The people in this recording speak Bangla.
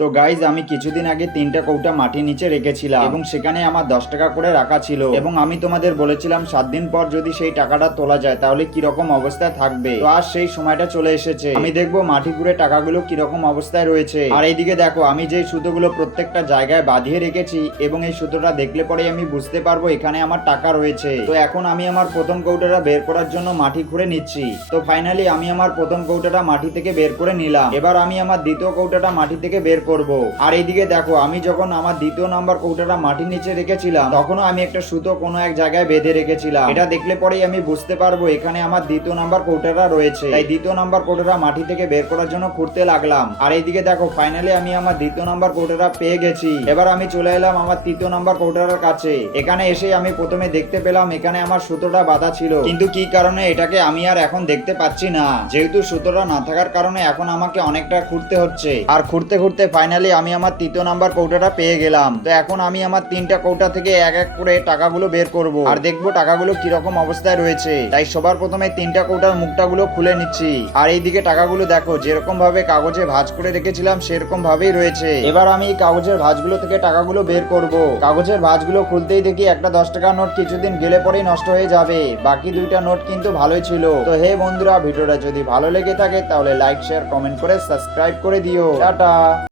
তো গাইজ আমি কিছুদিন আগে 3টা কৌটা মাটির নিচে রেখেছিলাম এবং সেখানে আমার 10 টাকা করে রাখা ছিল এবং আমি তোমাদের বলেছিলাম 7 দিন পর যদি সেই টাকাটা তোলা যায় তাহলে কিরকম অবস্থায় থাকবে। তো আজ সেই সময়টা চলে এসেছে। আমি দেখবো মাটি ঘুরে টাকাগুলো কিরকম অবস্থায় রয়েছে। আর এইদিকে দেখো আমি যে সুতোগুলো প্রত্যেকটা জায়গায় বাঁধিয়ে রেখেছি এবং এই সুতোটা দেখলে পরে আমি বুঝতে পারবো এখানে আমার টাকা রয়েছে। তো এখন আমি আমার প্রথম কৌটাটা বের করার জন্য মাটি ঘুরে নিচ্ছি। তো ফাইনালি আমি আমার প্রথম কৌটাটা মাটি থেকে বের করে নিলাম। এবার আমি আমার দ্বিতীয় কৌটাটা মাটি থেকে বের করব। আর এইদিকে দেখো আমি যখন আমার দ্বিতীয় নাম্বার কৌটাটা মাটির নিচে রেখেছিলাম তখনও আমি একটা সুতো কোনো এক জায়গায় বেঁধে রেখেছিলাম। এটা দেখলে পরেই আমি বুঝতে পারবো এখানে আমার দ্বিতীয় নাম্বার কৌটাটা রয়েছে। তাই দ্বিতীয় নাম্বার কৌটাটা মাটি থেকে বের করার জন্য খুঁড়তে লাগলাম। আর এইদিকে দেখো ফাইনালি আমি আমার দ্বিতীয় নাম্বার কৌটাটা পেয়ে গেছি। এবার আমি চলে এলাম আমার তৃতীয় নাম্বার কৌটাটার কাছে। এখানে এসে আমি প্রথমে দেখতে পেলাম এখানে আমার সুতোটা বাঁধা ছিল, কিন্তু কি কারণে এটাকে আমি আর এখন দেখতে পাচ্ছি না। যেহেতু সুতোটা না থাকার কারণে এখন আমাকে অনেকটা খুঁড়তে হচ্ছে। আর খুঁড়তে খুঁড়তে ফাইনালি আমি আমার তৃতীয় নাম্বার কৌটাটা পেয়ে গেলাম। তো এখন আমি আমার 3টা কৌটা থেকে এক এক করে টাকাগুলো বের করব আর দেখবো টাকাগুলো কিরকম অবস্থায় রয়েছে। তাই সবার প্রথমে 3টা কৌটার মুখটাগুলো খুলে নিচ্ছি। আর এইদিকে টাকাগুলো দেখো যেরকম ভাবে কাগজে ভাঁজ করে রেখেছিলাম সেরকম ভাবেই রয়েছে। এবার আমি এই কাগজের ভাঁজগুলো থেকে টাকাগুলো বের করব। কাগজের ভাঁজগুলো খুলতেই দেখি একটা 10 টাকার নোট কিছুদিন গেলে পরেই নষ্ট হয়ে যাবে। বাকি 2টা নোট কিন্তু ভালোই ছিল। তো হে বন্ধুরা, ভিডিওটা যদি ভালো লেগে থাকে তাহলে লাইক শেয়ার কমেন্ট করে সাবস্ক্রাইব করে দিও। টাটা।